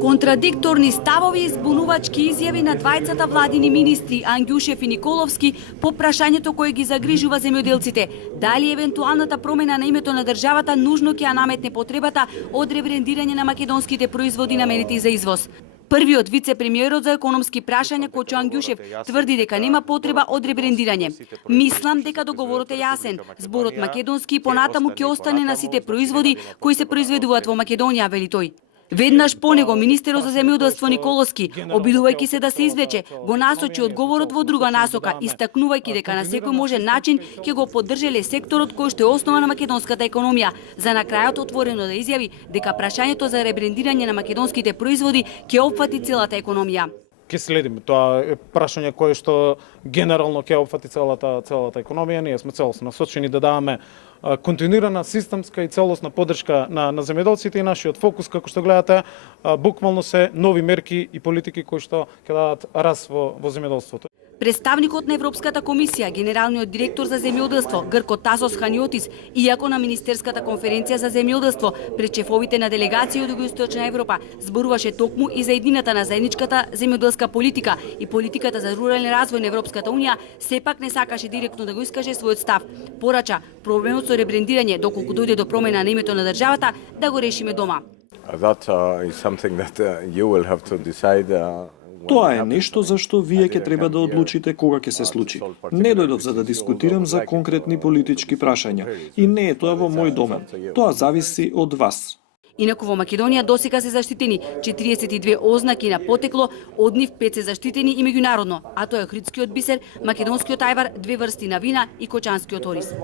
Контрадикторни ставови и збунувачки изјави на двајцата владини министри Ангјушев и Николовски по прашањето кое ги загрижува земјоделците. Дали евентуалната промена на името на државата нужно ќе ја наметне потребата од ребрендирање на македонските производи наменети за извоз. Првиот вице-премиерот за економски прашања Кочо Ангјушев тврди дека нема потреба од ребрендирање. Мислам дека договорот е јасен. Зборот македонски понатаму ќе остане на сите производи кои се произведуваат во Македонија, вели тој. Веднаш по него министерот за земјоделство Николовски, обидувајќи се да се извлече, го насочи одговорот во друга насока, истакнувајќи дека на секој можен начин ќе го поддржеле секторот кој што е основа на македонската економија. За на крајот отворено да изјави дека прашањето за ребрендирање на македонските производи ќе опфати целата економија. Ќе следиме, тоа е прашање кое што генерално ќе опфати целата економија. Ние сме целосно насочени да даваме континуирана, системска и целосна поддршка на земјоделците и нашиот фокус, како што гледате, буквално се нови мерки и политики кои што ќе дадат раст во земјоделството. Представникот на Европската комисија, генералниот директор за земјоделство Грко Тасос Ханиотис, иако на Министерската конференција за земјоделство пред шефовите на делегации од Југоисточна Европа зборуваше токму и за едината на заедничката земјоделска политика и политиката за рурален развој на Европската унија, сепак не сакаше директно да го искаже својот став. Порача проблемот со ребрендирање, доколку дојде до промена на името на државата, да го решиме дома. Тоа е нешто за што вие ќе треба да одлучите кога ќе се случи. Не дојдов за да дискутирам за конкретни политички прашања и не е тоа во мој домен. Тоа зависи од вас. Инаку во Македонија досега се заштитени 42 ознаки на потекло, од нив 5 се заштитени и меѓународно, а тоа е охридскиот бисер, македонскиот ајвар, 2 врсти на вина и кочанскиот ориз.